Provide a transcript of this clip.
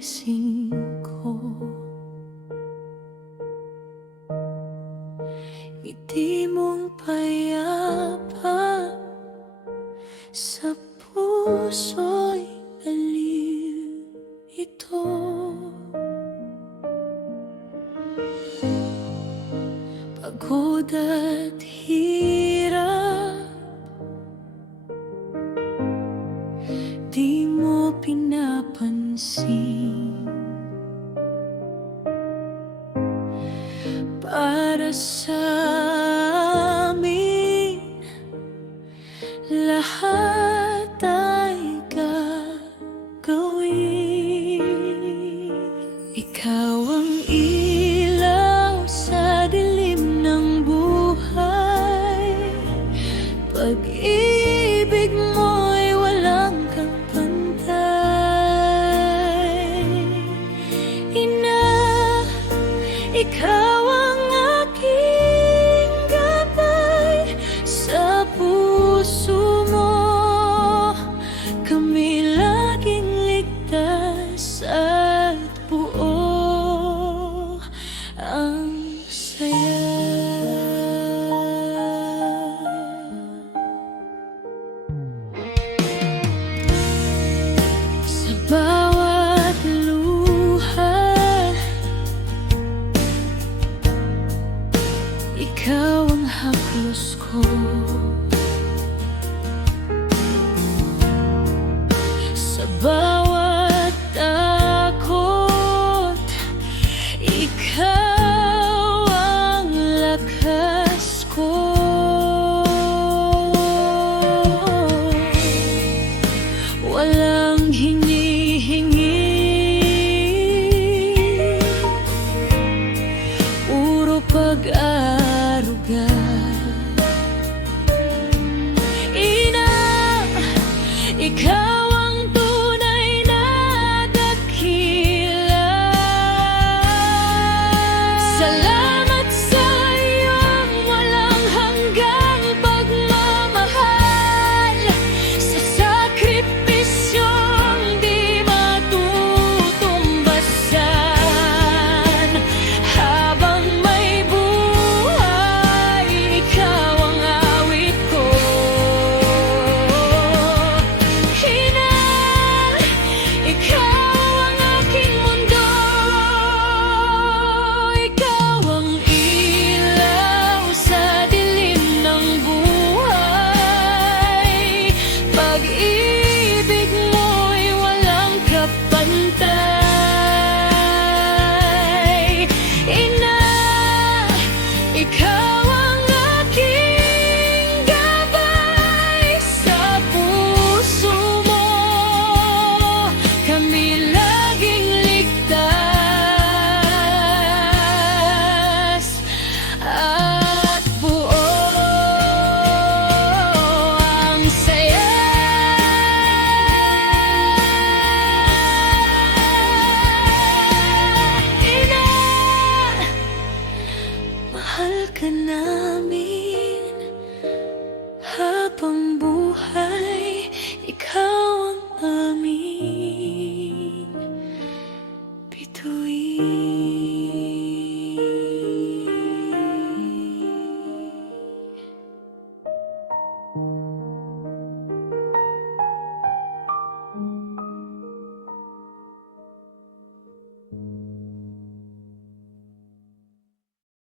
gising ko. Ngiti mong payapa sa puso'y aliw ito. Pagod at hirap, di mo pinapansin. Para sa amin, lahat ay gagawin. Ikaw ang ilaw sa dilim ng buhay. Pag-ibig mo'y walang kapantay. Ina, ikaw ang aking gabay. Sa puso mo kami laging ligtas at buo ang saya. Sa bawat luha, ikaw ang haplos ko. Sa bawat takot, ikaw ang lakas ko. Walang hinihingi, puro pag-aruga. Ina, ikaw ang tunay na dakila. Salamat sa iyong walang hanggang pagmamahal, sa sakripisyong di matutumbasan. Habang may buhay, ikaw ang awit ko. Ina, ikaw ang aking mundo. Ikaw ang ilaw sa dilim ng buhay. Pag-ibig mo'y walang kapantay. Ina, ikaw ang aking gabay. Sa puso mo kami laging ligtas at buo ang saya. Ina, mahal ka na.